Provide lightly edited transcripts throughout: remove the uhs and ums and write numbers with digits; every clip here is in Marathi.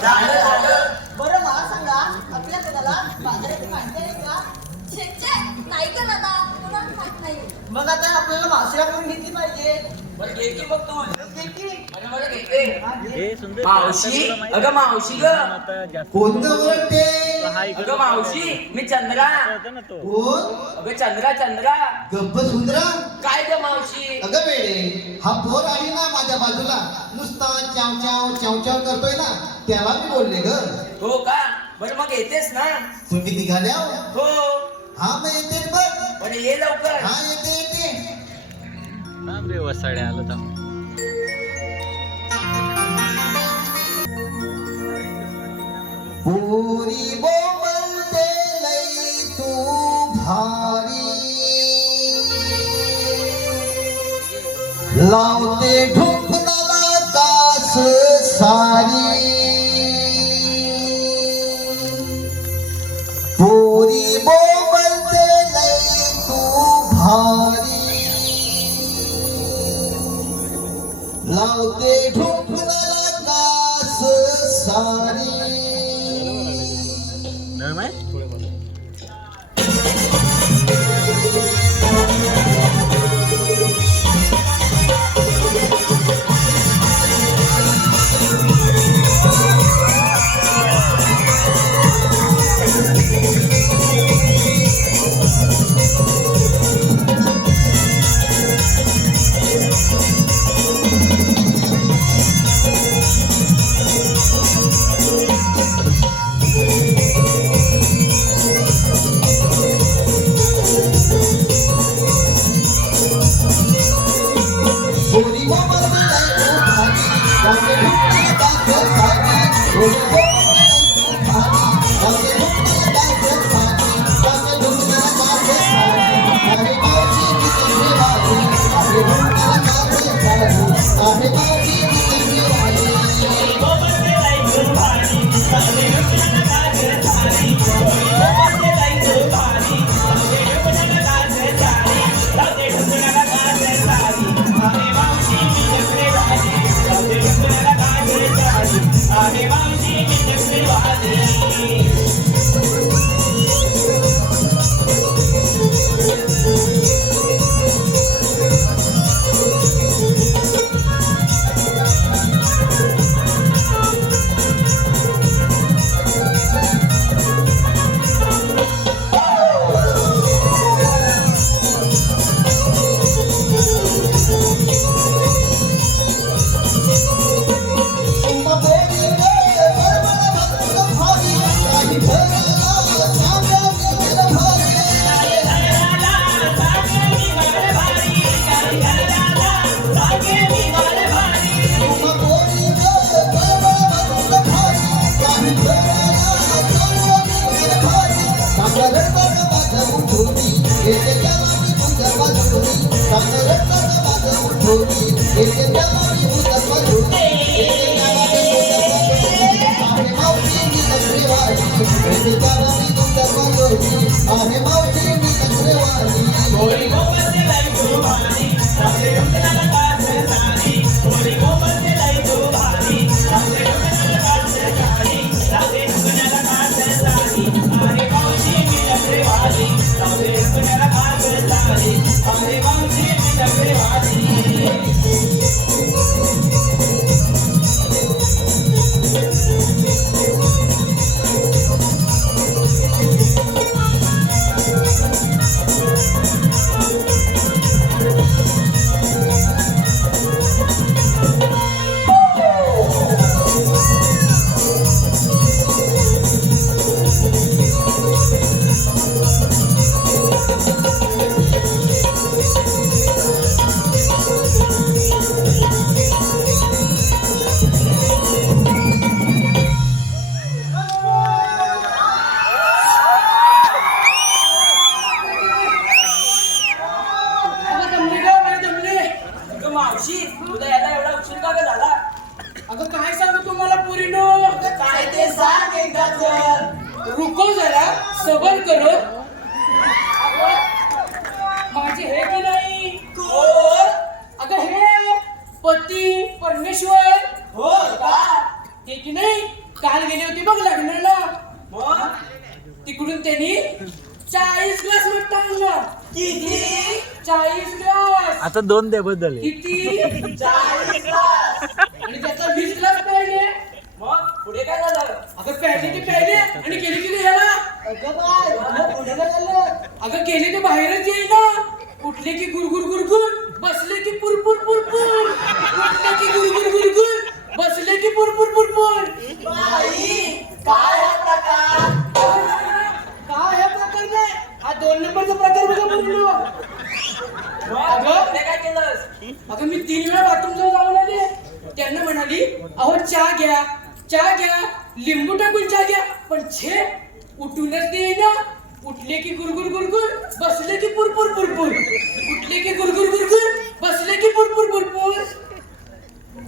बरं मला सांगा आपल्या कदाला बाजाराची माहिती आहे का? नाही का दादा तुला माहित नाही. मग आता आपल्याला मावशीला करून घेतली पाहिजे. बरं घे की मग तू घे की. मला घेते हे सुंदर मावशी अगं मावशी ग कोणतं बोलते? अगं मावशी मी चंद्रा कोण? अगं चंद्रा चंद्रा गप्प सुंदरा. काय ग मावशी अगं वेडे, हा पोर आली ना माझ्या बाजूला नुसता चाव चाव चाव चाव करतोय ना, त्याला मी बोलले ग. हो का बरं मग येतेस ना तुम्ही निघाल्या? हो हा मग येते ना बघ. पण ये लवकर हा येते येते. थांब रे वसाडे आलो थांब. पोरी बोलते लई तू भारी, लावते ढुंकणाला कास सारी. पोरी बोलते लई तू भारी, लावते ढुंकणाला कास सारी. नरम आहे मावशी तुला यायला एवढा उशीर का ग झाला? अगं काय सांगू तुम्हाला पुरीनो, काय ते सांग एकदा तर. रुको जरा सबर करो. माझे हे की नाही कोण? अगं हे पती परमेश्वर हो का? हे की नाही काल गेली होती बघ लग्नाला. मग तिकडून त्यांनी 40 ग्लास मट्टा आणला. किती? 40 ग्लास. आता 2 दे बदल किती? 40 ग्लास. आणि त्याचा 20 ग्लास प्यायले. मग पुढे काय झालं? अगं प्यायले ते प्यायले आणि गेली की ह्याला. अगं बाय मग पुढे काय झालं? अगं गेली ते बाहेरच येईना. उठले की गुरगुर गुरगुर, बसले की पुरपुर पुरपुर. उठले की गुरगुर गुरगुर, बसले की पुरपुर पुरपुर. बाई काय हा प्रकार? काय हा प्रकार नाही, हा 2 नंबरचा प्रकार बघा पूर्ण. मग पुढे काय केलंस? अगं मी 3 वेळा बाथरूम जाऊन आले. त्यांना म्हणाली अहो चहा घ्या चहा घ्या, लिंबू टाकून चहा घ्या, पण छे उठूनच देईना. उठले की गुरगुर गुरगुर, बसले की पुरपुर पुरपुर. उठले की गुरगुर गुरगुर, बसले की पुरपुर पुरपुर.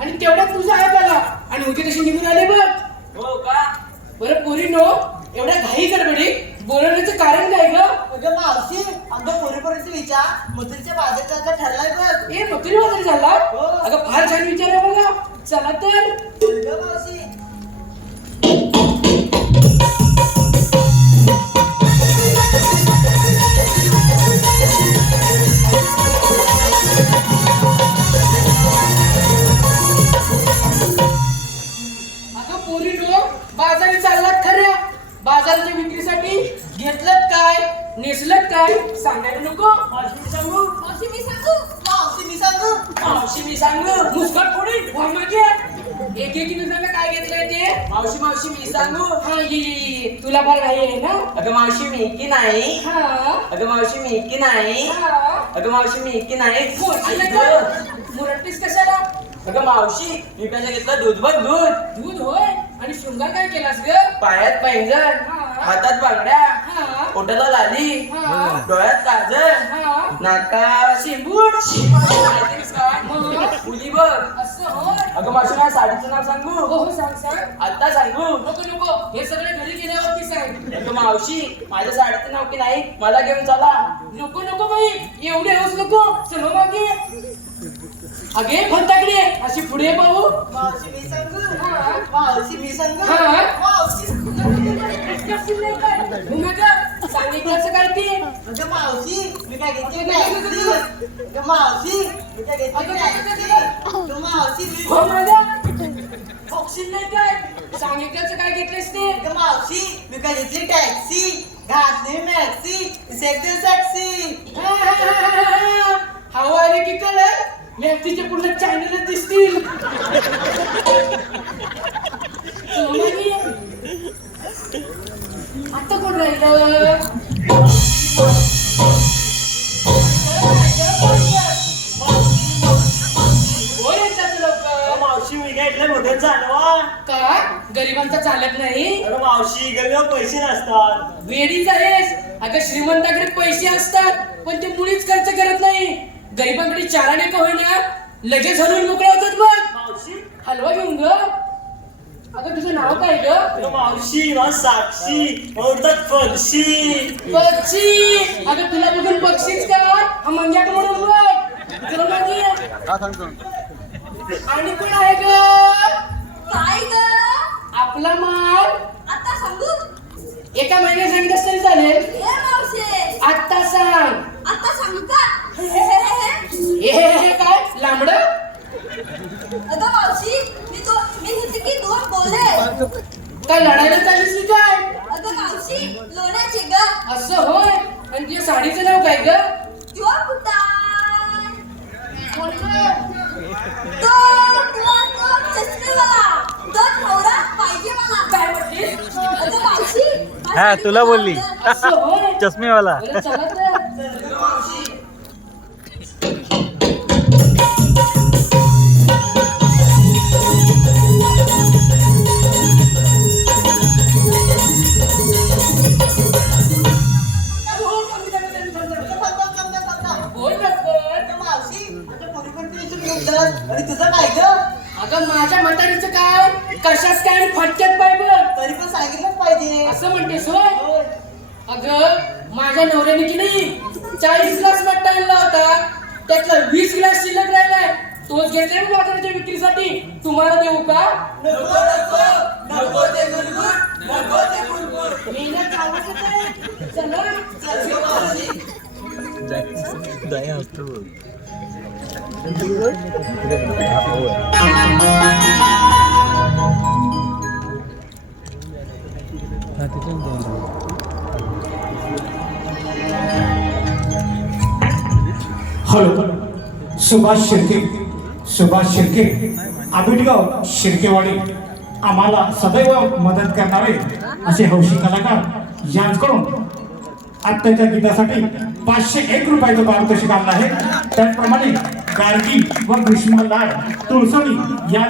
आणि तेवढ्यात तुझा ऐक आला आणि होते तशी निघून आले बघ. हो का? बरं पोरीनो, एवढ्या घाई गडबडीत बोलवण्याचं कारण काय ग? अगं मावशी अगं पोरीपर्यंत विचार मथुरीच्या बाजाराचा ठरलाय बघ. ए मथुरी वगैरे झाला. अगं फार छान विचार आहे बघा. चला तर. अगं मावशी अगं पोरीनो, बाजारी चाललात खऱ्या. बाजाराच्या विक्रीसाठी घेतलं काय नेसलं काय सांगायला नको. मावशी सांगू? मावशी मी सांगू. मावशी मी सांगू. मावशी मी सांगू? मुस्काट फोडी व्हा मागे. एक एक सांगा काय घेतलंय ते. मावशी मावशी मी सांगू? हा ये तुला फार घाई आहे ना. अगं मावशी मी की नाही? हा अगं मावशी मी की नाही? हा अगं मावशी मी की नाही? बोलशील ऐक का? गं. मुरडतीस कशाला. अगं मावशी मी कसं घेतलं दूध बघ दूध. दूध होय आणि शृंगार काय केलास ग. पायात पैंजण, हा. हातात बांगड्या, हा पोटाला लाली, हा डोळ्यात काजळ, हा नाकात शेंबूड. माहितीस काय? मग फुली बघ. असं होय. अगं मावशी माझ्या साडीचं नाव सांगू? हो हो सांग सांग. आता सांगू? नको नको हे सगळं घरी गेल्यावरती सांग. अगं मावशी माझ्या साडीचं नाव की नाही मला घेऊन चला. नको नको बाई एवढे हौस नको. चलो मागे. अगे फंताकडे अशी पुढे पाहू. मावशी मी सांगू. हा. मावशी मी सांगू. हा. मावशी सांगितलं काय ते. अगं मावशी मी काय घेतली टॅक्सी. अगं मावशी मी काय घेतली टॅक्सी. अगं मावशी मी हो माझ्या बॉक्सिंग नाही काय सांगितल्याचं काय घेतलेस ते. अगं मावशी मी काय घेतली टॅक्सी. घातली मॅक्सी सेक्टर टॅक्सी. हवा आले की कलर व्यक्तीच्या पूर्ण चॅनलच दिसतील. आता कोण राहिलं. कोण येतात लवकर. मावशी मी काय इथलं मोठं चालवा. का गरिबांचा चालत नाही. अरे मावशी गरीबावर पैसे नसतात. वेडीच आहेस. अगं श्रीमंताकडे पैसे असतात पण ते मुळीच खर्च करत नाही. गरिबांकडे चाराने का होईना लगेच हलवून मोकळा होतात बघ. मावशी हलवा घेऊन ग. अगं तुझं नाव काय ग. अगं मावशी मला साक्षी ओरडत फरशी. पक्षी. अगं तुला बघून पक्षीच का हा मंग्याक म्हणून बघ. तुला माहिती आणि कोण आहे ग. काय ग. आपला माल. आता सांगू. एका महिन्यात सांगितलं तरी चालेल. ए मावशी आत्ता सांग. आता सांगू का. हे काय लांबड. अगं मावशी मी घेतली की 2 बोले. काय लढायला चाललीस की काय. अगं मावशी लोण्याचे ग. असं होय. आणि तुझ्या साडीचं नाव काय ग. तुझा कुठं तो चष्मेवाला तो नवरा पाहिजे मला. काय म्हटलीस. अगं मावशी हा तुला बोलली असं होय. चष्मेवाला. बरं, चला तर. अगं मावशी बोल लवकर. अगं मावशी आता पोरीपर्यंत विचारून घेतलं आणि तुझं काय ग. अगं माझ्या म्हातारीचं काय कशाच काय आणि फटक्यात पाय बघ. तरी पण सांगितलंच पाहिजे. असं म्हणतेस होय. होय. अगं माझ्या नवऱ्याने की नाही 40 ग्लास मट्टा आणला होता. त्यातला 20 ग्लास शिल्लक राहिलाय. तोच घेतलाय बाजाराच्या विक्रीसाठी. तुम्हाला देऊ का. नको नको नको दे. चला चल ग मावशी. दया असतो हॅलो, सुभाष शिर्के आबिटगाव शिर्केवाडी. आम्हाला सदैव मदत करणारे असे हौशी कलाकार यांच्याकडून आत्ताच्या गीतासाठी 501 रुपयाचं पारितोषिक आणलं आहे. त्याचप्रमाणे गार्गी व ग्रीष्मा लाड तुळसणी या